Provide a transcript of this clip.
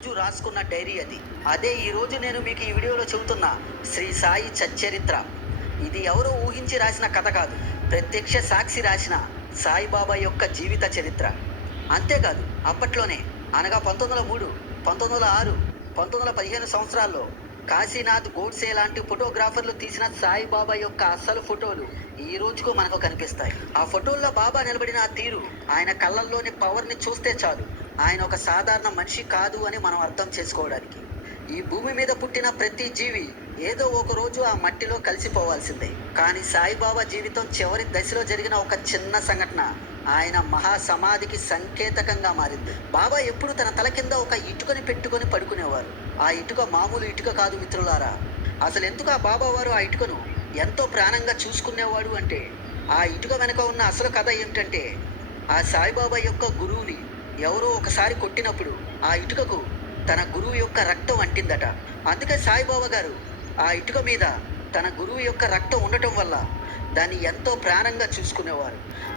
రోజు రాసుకున్న డైరీ అది. అదే ఈరోజు నేను మీకు ఈ వీడియోలో చెబుతున్న శ్రీ సాయి సచ్చరిత్ర. ఇది ఎవరో ఊహించి రాసిన కథ కాదు. ప్రత్యక్ష సాక్షి రాసిన సాయిబాబా యొక్క జీవిత చరిత్ర. అంతేకాదు, అప్పట్లోనే అనగా 1903, 1906, 1915 సంవత్సరాల్లో కాశీనాథ్ గోడ్సే లాంటి ఫోటోగ్రాఫర్లు తీసిన సాయిబాబా యొక్క అసలు ఫోటోలు ఈ రోజుకు మనకు కనిపిస్తాయి. ఆ ఫోటోల్లో బాబా నిలబడిన ఆ తీరు, ఆయన కళ్ళల్లోని పవర్ని చూస్తే చాలు ఆయన ఒక సాధారణ మనిషి కాదు అని మనం అర్థం చేసుకోవడానికి. ఈ భూమి మీద పుట్టిన ప్రతి జీవి ఏదో ఒక రోజు ఆ మట్టిలో కలిసిపోవాల్సిందే. కానీ సాయిబాబా జీవితం చివరి దశలో జరిగిన ఒక చిన్న సంఘటన ఆయన మహా సమాధికి సంకేతకంగా మారింది. బాబా ఎప్పుడు తన తల కింద ఒక ఇటుకని పెట్టుకొని పడుకునేవారు. ఆ ఇటుక మామూలు ఇటుక కాదు మిత్రులారా. అసలు ఎందుకు ఆ బాబా వారు ఆ ఇటుకను ఎంతో ప్రాణంగా చూసుకునేవాడు అంటే, ఆ ఇటుక వెనక ఉన్న అసలు కథ ఏమిటంటే, ఆ సాయిబాబా యొక్క గురువుని ఎవరో ఒకసారి కొట్టినప్పుడు ఆ ఇటుకకు తన గురువు యొక్క రక్తం అంటిందట. అందుకే సాయిబాబా గారు ఆ ఇటుక మీద తన గురువు యొక్క రక్తం ఉండటం వల్ల దాన్ని ఎంతో ప్రాణంగా చూసుకునేవారు.